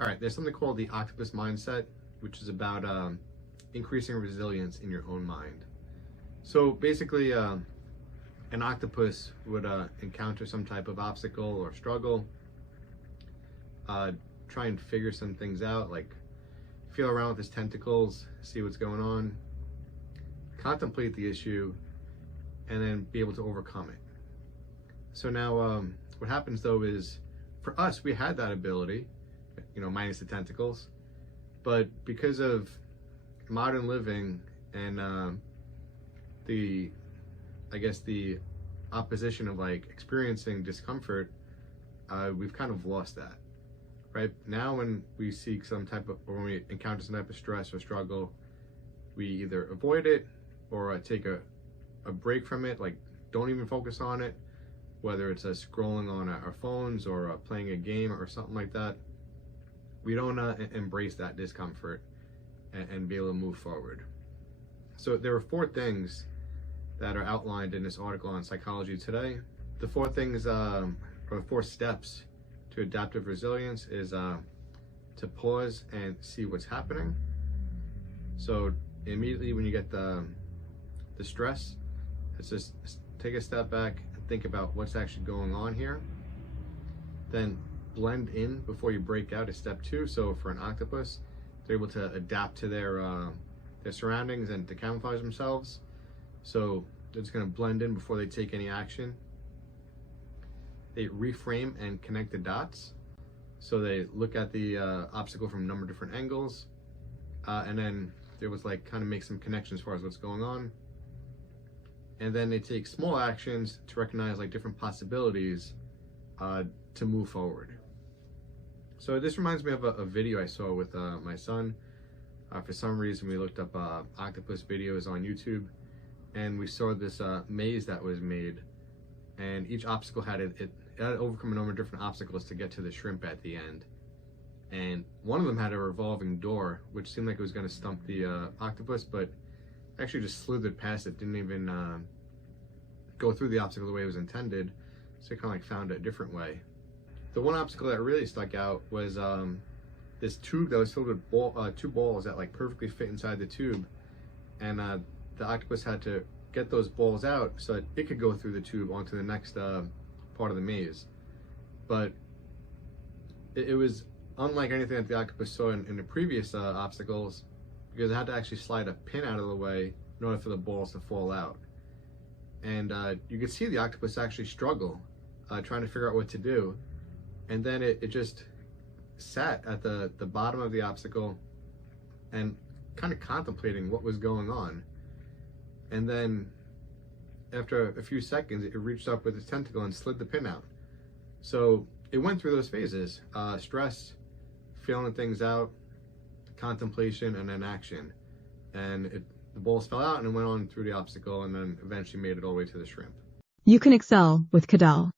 All right, there's something called the octopus mindset, which is about increasing resilience in your own mind. So basically, an octopus would encounter some type of obstacle or struggle, try and figure some things out, like feel around with his tentacles, see what's going on, contemplate the issue, and then be able to overcome it. So now what happens though is, for us, we had that ability, minus the tentacles, but because of modern living and the opposition of experiencing discomfort, we've kind of lost that. Right now, when we when we encounter some type of stress or struggle, we either avoid it or take a break from it, like don't even focus on it, whether it's scrolling on our phones or playing a game or something like that. We don't embrace that discomfort and be able to move forward. So there are 4 things that are outlined in this article on Psychology Today. The 4 things, or the 4 steps to adaptive resilience is to pause and see what's happening. So immediately when you get the stress, it's just take a step back and think about what's actually going on here. Then blend in before you break out is step 2. So for an octopus, they're able to adapt to their surroundings and to camouflage themselves. So they're just going to blend in before they take any action. They reframe and connect the dots. So they look at the obstacle from a number of different angles, and then they was kind of make some connections as far as what's going on. And then they take small actions to recognize different possibilities to move forward. So this reminds me of a video I saw with my son. For some reason, we looked up octopus videos on YouTube, and we saw this maze that was made, and each obstacle had it had to overcome a number of different obstacles to get to the shrimp at the end. And one of them had a revolving door, which seemed like it was going to stump the octopus, but actually just slithered past it, didn't even go through the obstacle the way it was intended, so it kind of found a different way. The one obstacle that really stuck out was this tube that was filled with 2 balls that perfectly fit inside the tube, and the octopus had to get those balls out so that it could go through the tube onto the next part of the maze. But it was unlike anything that the octopus saw in the previous obstacles, because it had to actually slide a pin out of the way in order for the balls to fall out. And you could see the octopus actually struggle trying to figure out what to do. And then it just sat at the bottom of the obstacle and kind of contemplating what was going on. And then after a few seconds, it reached up with its tentacle and slid the pin out. So it went through those phases: stress, feeling things out, contemplation, and then action. And the balls fell out and it went on through the obstacle and then eventually made it all the way to the shrimp. You can excel with Cadell.